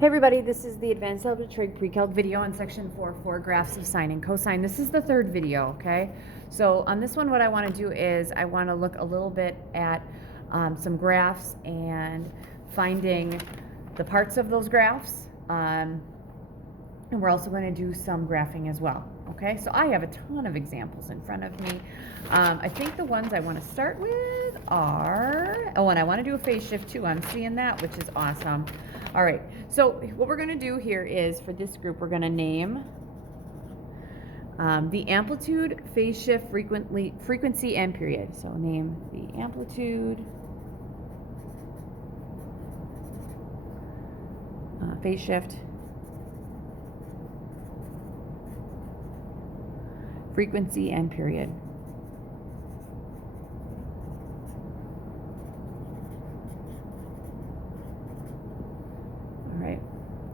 Hey everybody, this is the Advanced Algebra Trig Pre-Calc video on section 4 graphs of sine and cosine. This is the third video, okay? So on this one, what I want to do is I want to look a little bit at some graphs and finding the parts of those graphs. And we're also going to do some graphing as well, okay? So I have a ton of examples in front of me. I think the ones I want to start with are, oh, and I want to do a phase shift too. I'm seeing that, which is awesome. All right, so what we're going to do here is, for this group, we're going to name the amplitude, phase shift, frequency, and period. So name the amplitude, phase shift, frequency, and period. All right,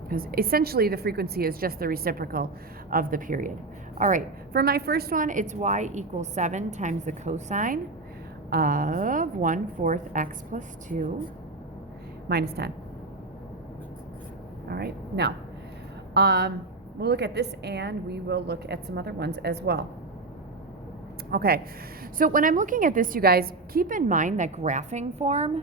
because essentially the frequency is just the reciprocal of the period. All right, for my first one, it's y equals 7 times the cosine of 1/4 x plus 2 minus 10. All right, now we'll look at this and we will look at some other ones as well. Okay, so when I'm looking at this, you guys, keep in mind that graphing form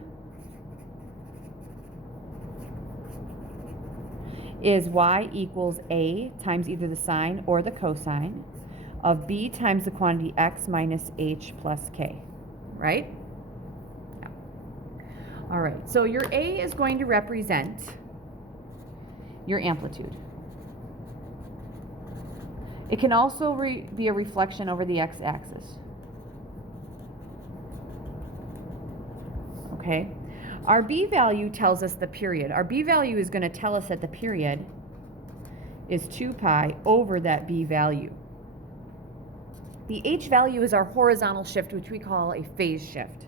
is y equals a times either the sine or the cosine of b times the quantity x minus h plus k, right? Yeah. All right, so your a is going to represent your amplitude. It can also be a reflection over the x-axis. Okay. Our b value tells us the period. Our b value is going to tell us that the period is 2 pi over that b value. The h value is our horizontal shift, which we call a phase shift.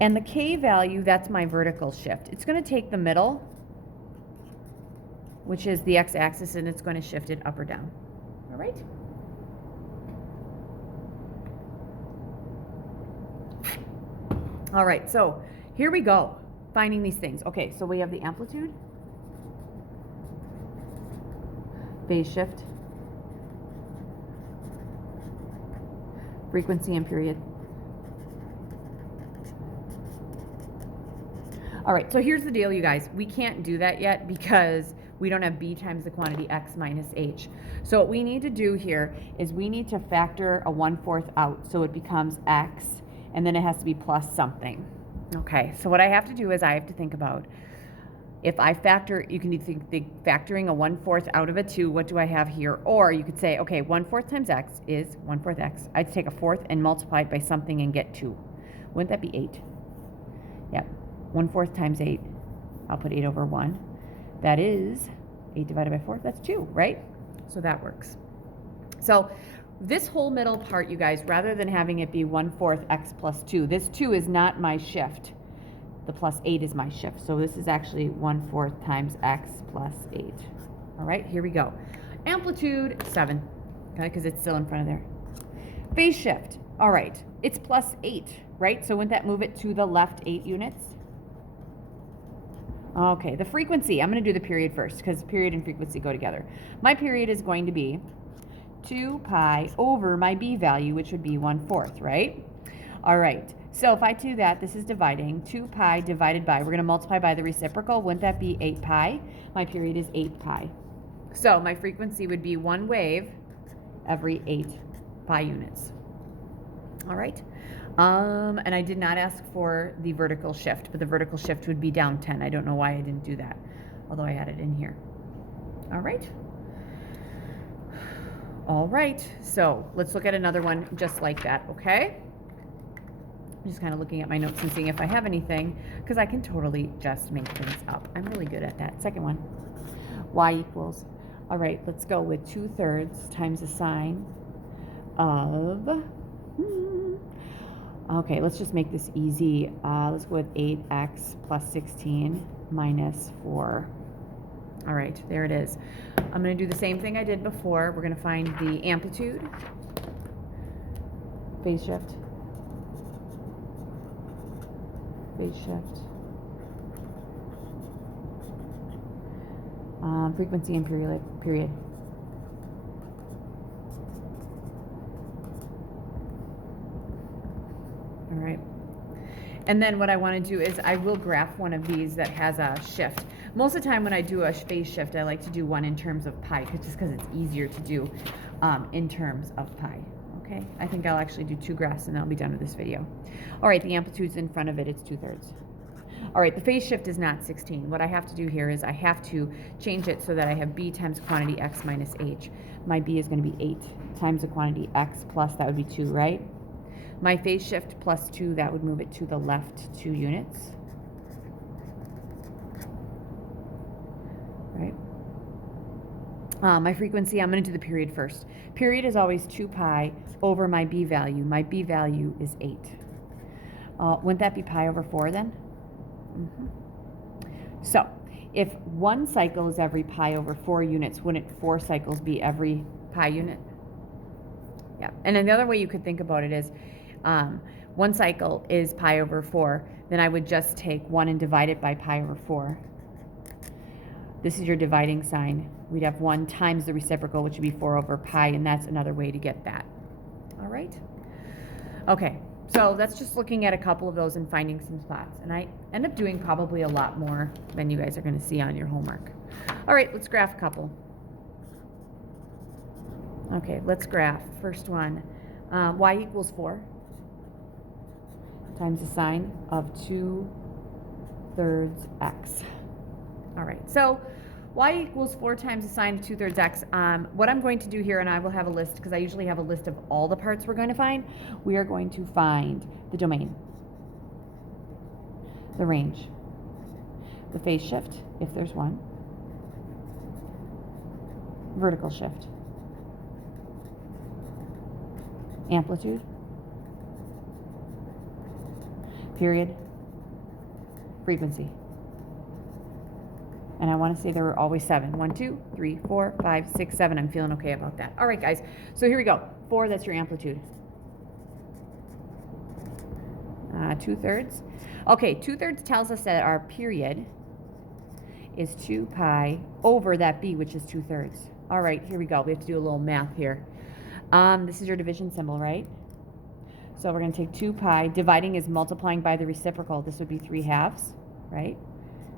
And the k value, that's my vertical shift. It's going to take the middle, which is the x-axis, and it's going to shift it up or down. All right? All right, so here we go, finding these things. Okay, so we have the amplitude, phase shift, frequency, and period. All right, so here's the deal, you guys. We can't do that yet because we don't have b times the quantity x minus h. So what we need to do here is we need to factor a 1/4 out, so it becomes x, and then it has to be plus something. Okay, so what I have to do is I have to think about, if I factor, you can either think factoring a 1/4 out of a 2, what do I have here? Or you could say, okay, 1/4 times x is 1/4 x. I'd take a fourth and multiply it by something and get 2. Wouldn't that be 8? Yep. 1/4 times 8, I'll put 8 over 1. That is 8 divided by 4, that's 2, right? So that works. So this whole middle part, you guys, rather than having it be 1/4 x plus 2, this 2 is not my shift. The plus 8 is my shift. So this is actually 1/4 times x plus 8. All right, here we go. Amplitude, 7, okay, because it's still in front of there. Phase shift, all right, it's plus 8, right? So wouldn't that move it to the left 8 units? Okay, the frequency, I'm going to do the period first because period and frequency go together. My period is going to be 2 pi over my b value, which would be 1/4, right? All right, so if I do that, this is dividing. 2 pi divided by, we're going to multiply by the reciprocal. Wouldn't that be 8 pi? My period is 8 pi. So my frequency would be 1 wave every 8 pi units. All right. And I did not ask for the vertical shift, but the vertical shift would be down 10. I don't know why I didn't do that, although I had it in here. All right. All right, so let's look at another one just like that, okay? I'm just kind of looking at my notes and seeing if I have anything, because I can totally just make things up. I'm really good at that. Second one, y equals, all right, let's go with 2/3 times the sine of, okay, let's just make this easy. Let's go with 8x plus 16 minus 4. All right, there it is. I'm going to do the same thing I did before. We're going to find the amplitude, phase shift, frequency and period. All right. And then what I want to do is I will graph one of these that has a shift. Most of the time when I do a phase shift, I like to do one in terms of pi, just because it's easier to do in terms of pi. Okay, I think I'll actually do 2 graphs and then I'll be done with this video. All right, the amplitude's in front of it, it's 2/3. All right, the phase shift is not 16. What I have to do here is I have to change it so that I have b times quantity x minus h. My b is going to be 8 times the quantity x plus, that would be 2, right? My phase shift plus 2, that would move it to the left 2 units. Right? My frequency, I'm going to do the period first. Period is always 2 pi over my b value. My b value is 8. Wouldn't that be pi over 4 then? So, if 1 cycle is every pi over 4 units, wouldn't 4 cycles be every pi unit? Yeah. And then the other way you could think about it is 1 cycle is pi over 4. Then I would just take 1 and divide it by pi over 4. This is your dividing sign. We'd have 1 times the reciprocal, which would be 4 over pi, and that's another way to get that. All right? Okay, so that's just looking at a couple of those and finding some spots. And I end up doing probably a lot more than you guys are going to see on your homework. All right, let's graph a couple. Okay, let's graph. First one, y equals 4 times the sine of 2/3 x. All right, so y equals 4 times the sine of 2/3 x. What I'm going to do here, and I will have a list, because I usually have a list of all the parts we're going to find, we are going to find the domain, the range, the phase shift, if there's one, vertical shift, amplitude, period, frequency. And I want to say there were always 7. 1, 2, 3, 4, 5, 6, 7. I'm feeling okay about that. All right, guys. So here we go. 4, that's your amplitude. 2/3. Okay, 2/3 tells us that our period is 2 pi over that b, which is 2/3. All right, here we go. We have to do a little math here. This is your division symbol, right? So we're going to take 2 pi. Dividing is multiplying by the reciprocal. This would be 3/2, right?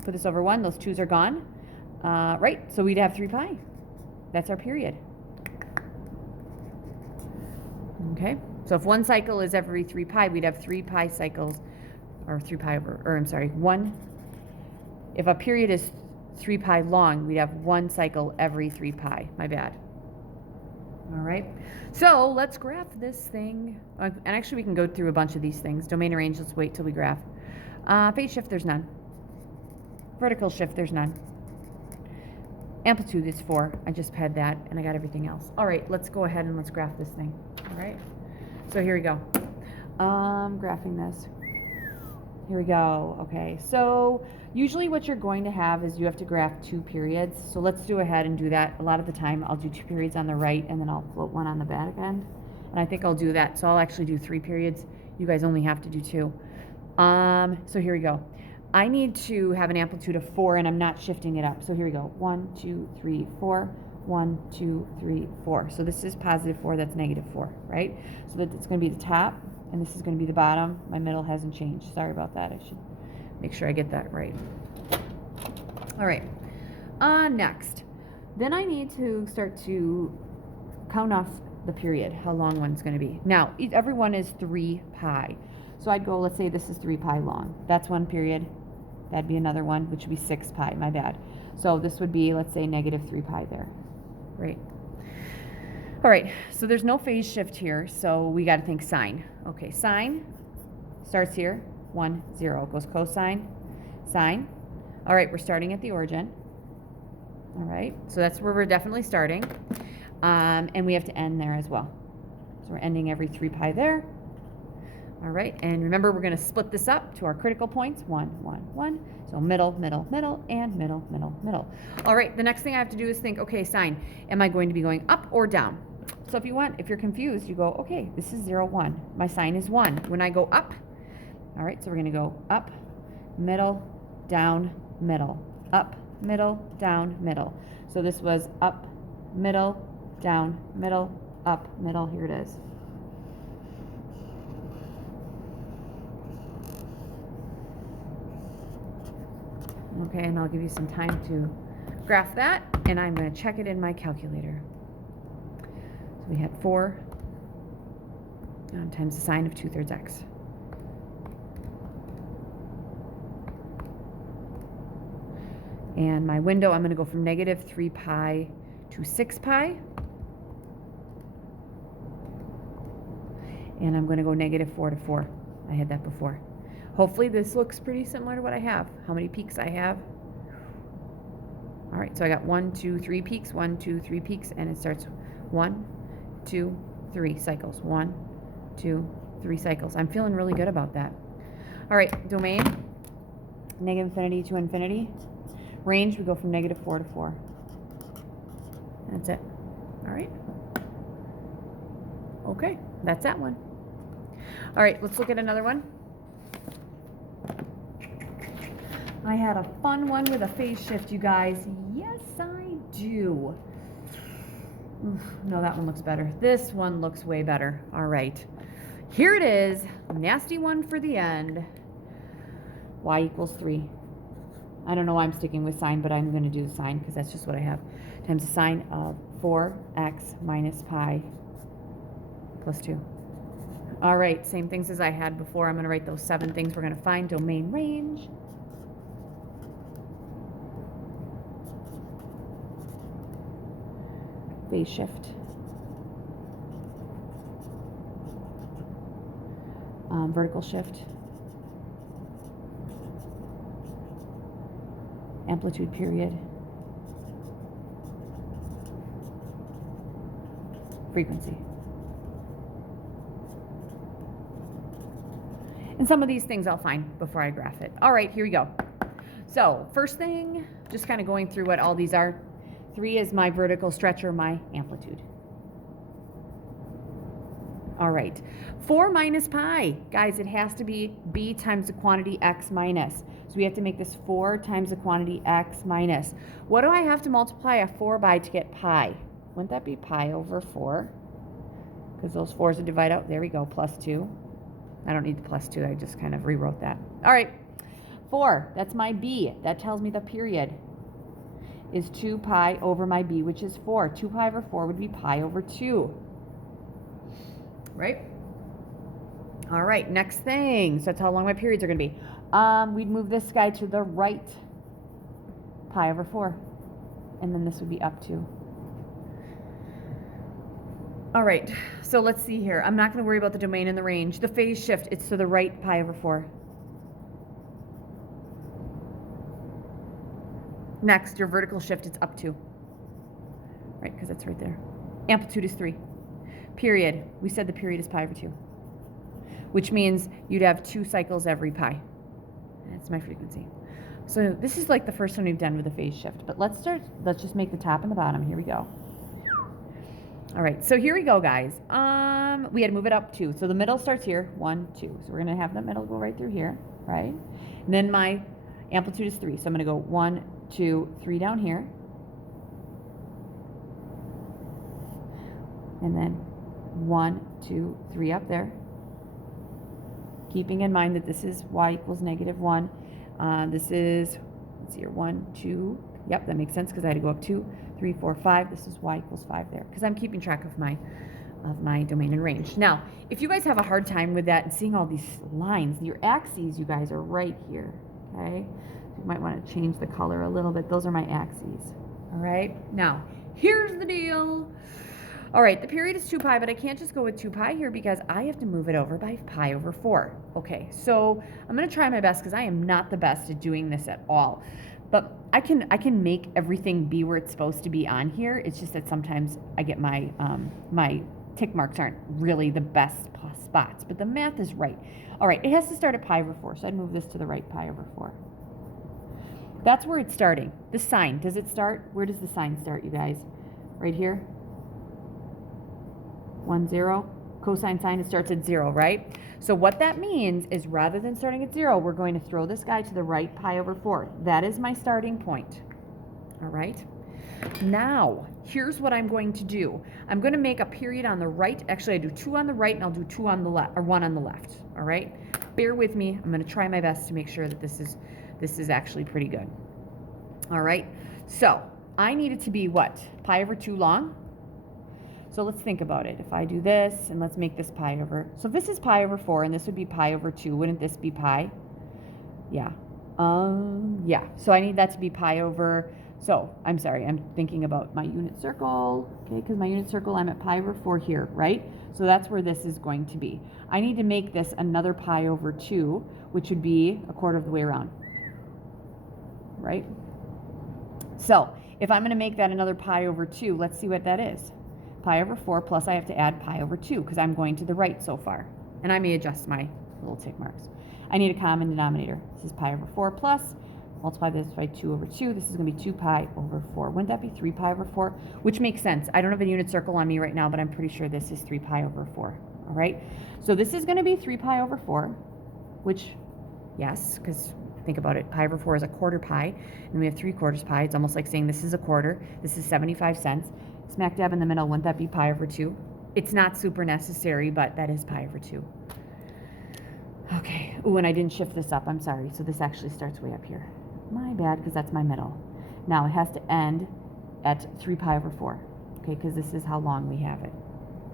Put this over 1. Those 2's are gone. Right, so we'd have 3 pi. That's our period. Okay, so if 1 cycle is every 3 pi, we'd have 3 pi cycles, or 3 pi over, or I'm sorry, 1. If a period is 3 pi long, we'd have 1 cycle every 3 pi. My bad. All right, so let's graph this thing. And actually, we can go through a bunch of these things. Domain and range, let's wait till we graph. Phase shift, there's none. Vertical shift, there's none. Amplitude is 4. I just had that, and I got everything else. All right, let's go ahead and let's graph this thing. All right, so here we go. Graphing this. Here we go. Okay, so usually what you're going to have is you have to graph 2 periods. So let's do ahead and do that. A lot of the time, I'll do 2 periods on the right, and then I'll float 1 on the back end. And I think I'll do that. So I'll actually do 3 periods. You guys only have to do 2. So here we go. I need to have an amplitude of 4, and I'm not shifting it up. So here we go. 1, 2, 3, 4. 1, 2, 3, 4. So this is positive 4, that's negative 4, right? So that it's going to be the top, and this is going to be the bottom. My middle hasn't changed. Sorry about that. I should make sure I get that right. All right. Next. Then I need to start to count off the period, how long one's going to be. Now, every one is 3 pi. So I'd go, let's say this is 3 pi long. That's 1 period. That'd be another one, which would be 6 pi. My bad. So this would be, let's say, negative 3 pi there. Great. All right, so there's no phase shift here, so we got to think sine. Okay, sine starts here, 1, 0. Goes cosine, sine. All right, we're starting at the origin. All right, so that's where we're definitely starting. And we have to end there as well. So we're ending every 3 pi there. All right, and remember, we're going to split this up to our critical points, 1, 1, 1. So middle, middle, middle, and middle, middle, middle. All right, the next thing I have to do is think, okay, sine, am I going to be going up or down? So if you're confused, you go, okay, this is 0, 1. My sine is 1. When I go up, all right, so we're going to go up, middle, down, middle, up, middle, down, middle. So this was up, middle, down, middle, up, middle. Here it is. Okay, and I'll give you some time to graph that, and I'm going to check it in my calculator. So we had 4 times the sine of 2/3 x. And my window, I'm going to go from negative 3 pi to 6 pi. And I'm going to go negative 4 to 4. I had that before. Hopefully this looks pretty similar to what I have. How many peaks I have. All right, so I got 1, 2, 3 peaks, 1, 2, 3 peaks, and it starts 1, 2, 3 cycles. 1, 2, 3 cycles. I'm feeling really good about that. All right, domain, negative infinity to infinity. Range, we go from negative 4 to 4. That's it. All right. Okay, that's that one. All right, let's look at another one. I had a fun one with a phase shift, you guys. Yes, I do. Oof, no, that one looks better. This one looks way better. All right. Here it is. Nasty one for the end. Y equals 3. I don't know why I'm sticking with sine, but I'm going to do the sine because that's just what I have. Times the sine of 4x minus pi plus 2. All right, same things as I had before. I'm going to write those 7 things we're going to find. Domain, range. Phase shift. Vertical shift. Amplitude period. Frequency. And some of these things I'll find before I graph it. All right, here we go. So first thing, just kind of going through what all these are. 3 is my vertical stretch or my amplitude. All right, 4 minus pi. Guys, it has to be b times the quantity x minus. So we have to make this 4 times the quantity x minus. What do I have to multiply a 4 by to get pi? Wouldn't that be pi over 4? Because those 4s would divide out. There we go, plus 2. I don't need the plus 2. I just kind of rewrote that. All right, 4. That's my b. That tells me the period is 2 pi over my b, which is 4. 2 pi over 4 would be pi over 2. Right? All right, next thing. So that's how long my periods are going to be. We'd move this guy to the right, pi over 4. And then this would be up 2. All right, so let's see here. I'm not going to worry about the domain and the range. The phase shift, it's to the right, pi over 4. Next, your vertical shift, it's up 2. Right, because that's right there. Amplitude is 3. Period, we said the period is pi over 2. Which means you'd have 2 cycles every pi. That's my frequency. So this is like the first one we've done with the phase shift. But let's just make the top and the bottom. Here we go. All right, so here we go, guys. We had to move it up 2. So the middle starts here, 1, 2. So we're going to have the middle go right through here, right? And then my amplitude is 3. So I'm going to go 1, 2, 3 down here. And then 1, 2, 3 up there. Keeping in mind that this is y equals negative 1. This is, let's see here, 1, 2. Yep, that makes sense because I had to go up 2, 3, 4, 5. This is y equals 5 there because I'm keeping track of my domain and range. Now, if you guys have a hard time with that and seeing all these lines, your axes, you guys, are right here, okay? You might want to change the color a little bit. Those are my axes, all right? Now, here's the deal. All right, the period is 2 pi, but I can't just go with 2 pi here because I have to move it over by pi over 4. Okay, so I'm going to try my best because I am not the best at doing this at all. But I can make everything be where it's supposed to be on here. It's just that sometimes I get my my tick marks aren't really the best spots, but the math is right. All right, it has to start at pi over 4, so I'd move this to the right, pi over 4. That's where it's starting. The sine, does it start? Where does the sine start, you guys? Right here? 1, 0. Cosine sine, it starts at 0, right? So what that means is rather than starting at 0, we're going to throw this guy to the right, pi over 4. That is my starting point. All right. Now, here's what I'm going to do. I'm going to make a period on the right. Actually, I do 2 on the right, and I'll do 2 on the left, or 1 on the left. All right. Bear with me. I'm going to try my best to make sure that this is actually pretty good. All right. So I need it to be what? Pi over 2 long. So let's think about it. If I do this, and let's make this pi over. So if this is pi over 4, and this would be pi over 2, wouldn't this be pi? Yeah. Yeah. So I need that to be pi over. So I'm sorry. I'm thinking about my unit circle. Okay, because my unit circle, I'm at pi over 4 here, right? So that's where this is going to be. I need to make this another pi over 2, which would be a quarter of the way around, right? So if I'm going to make that another pi over 2, let's see what that is. Pi over 4 plus I have to add pi over 2 because I'm going to the right so far. And I may adjust my little tick marks. I need a common denominator. This is pi over 4 plus, multiply this by 2 over 2. This is going to be 2 pi over 4. Wouldn't that be 3 pi over 4? Which makes sense. I don't have a unit circle on me right now, but I'm pretty sure this is 3 pi over 4. All right? So this is going to be 3 pi over 4, which, yes, because think about it. Pi over 4 is a quarter pi, and we have 3/4 pi. It's almost like saying this is a quarter. This is 75 cents. Smack dab in the middle, wouldn't that be pi over 2? It's not super necessary, but that is pi over 2. Okay. Ooh, and I didn't shift this up. I'm sorry. So this actually starts way up here. My bad, because that's my middle. Now it has to end at 3 pi over 4. Okay, because this is how long we have it.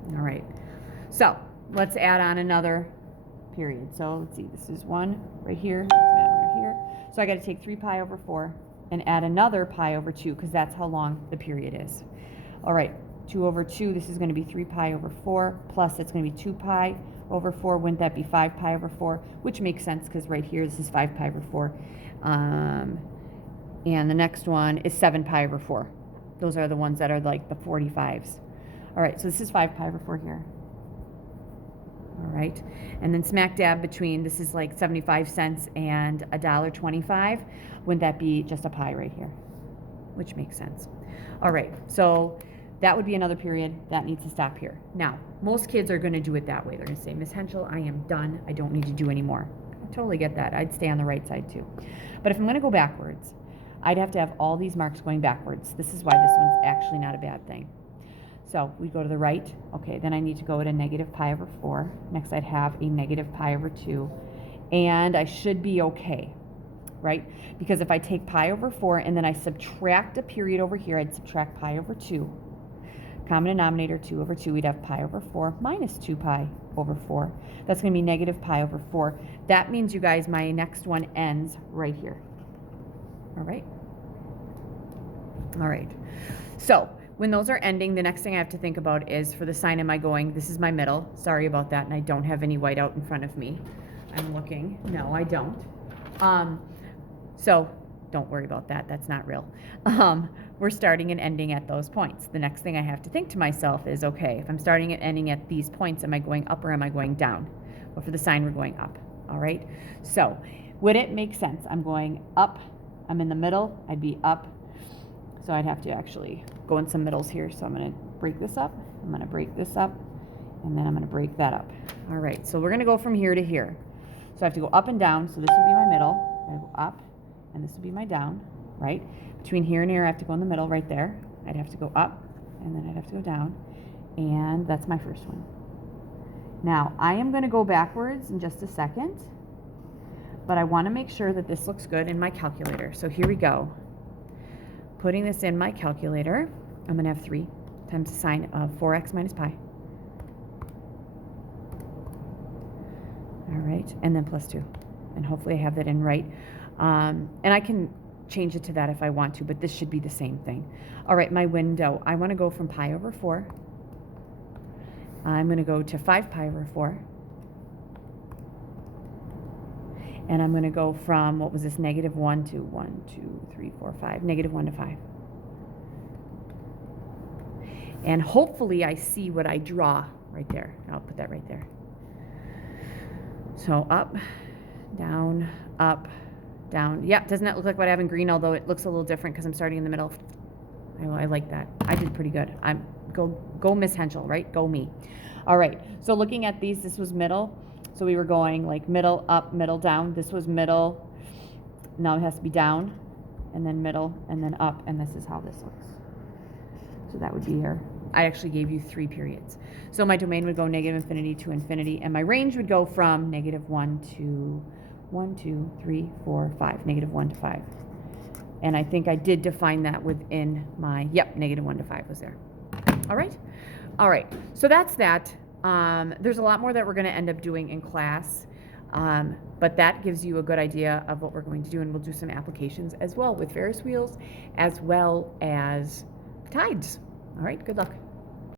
All right. So let's add on another period. So let's see. This is 1 right here. Let's add one right here. So I got to take 3 pi over 4 and add another pi over 2 because that's how long the period is. All right, 2 over 2, this is going to be 3 pi over 4, plus it's going to be 2 pi over 4. Wouldn't that be 5 pi over 4? Which makes sense because right here, this is 5 pi over 4. And the next one is 7 pi over 4. Those are the ones that are like the 45s. All right, so this is 5 pi over 4 here. All right, and then smack dab between, this is like 75 cents and $1.25. Wouldn't that be just a pi right here? Which makes sense. All right, so that would be another period. That needs to stop here. Now, most kids are going to do it that way. They're going to say, Miss Henschel, I am done. I don't need to do anymore. I totally get that. I'd stay on the right side too. But if I'm going to go backwards, I'd have to have all these marks going backwards. This is why this one's actually not a bad thing. So we go to the right. Okay, then I need to go to negative pi over 4. Next, I'd have a negative pi over 2. And I should be okay, right? Because if I take pi over 4 and then I subtract a period over here, I'd subtract pi over 2. Common denominator, 2 over 2, we'd have pi over 4 minus 2 pi over 4. That's going to be negative pi over 4. That means, you guys, my next one ends right here. All right? All right. So when those are ending, the next thing I have to think about is for the sign, am I going, this is my middle. Sorry about that, and I don't have any white out in front of me. I'm looking. No, I don't. So don't worry about that. That's not real. We're starting and ending at those points. The next thing I have to think to myself is, okay, if I'm starting and ending at these points, am I going up or am I going down? Well, for the sign, we're going up. All right? So would it make sense? I'm going up. I'm in the middle. I'd be up. So I'd have to actually go in some middles here. So I'm going to break this up. I'm going to break this up. And then I'm going to break that up. All right. So we're going to go from here to here. So I have to go up and down. So this would be my middle. I go up. And this would be my down, right? Between here and here, I have to go in the middle right there. I'd have to go up, and then I'd have to go down. And that's my first one. Now, I am going to go backwards in just a second, but I want to make sure that this looks good in my calculator. So here we go. Putting this in my calculator, I'm going to have 3 times the sine of 4x minus pi. All right, and then plus 2. And hopefully I have that in right. And I can change it to that if I want to, but this should be the same thing. All right, my window. I want to go from pi over 4. I'm going to go to 5 pi over 4. And I'm going to go from, what was this, negative 1 to 1, 2, 3, 4, 5, negative 1 to 5. And hopefully I see what I draw right there. I'll put that right there. So up, down, up, down. Yeah, doesn't that look like what I have in green, although it looks a little different because I'm starting in the middle. I like that. I did pretty good. Go Miss Henschel, right? Go me. All right, so looking at these, this was middle. So we were going like middle, up, middle, down. This was middle. Now it has to be down. and then middle, and then up, and this is how this looks. So that would be your, I actually gave you 3 periods. So my domain would go negative infinity to infinity, and my range would go from negative 1 to 1, 2, 3, 4, 5, negative 1 to 5. And I think I did define that within my, yep, negative 1 to 5 was there. All right? All right, so that's that. There's a lot more that we're going to end up doing in class, but that gives you a good idea of what we're going to do, and we'll do some applications as well with Ferris wheels as well as tides. All right, good luck.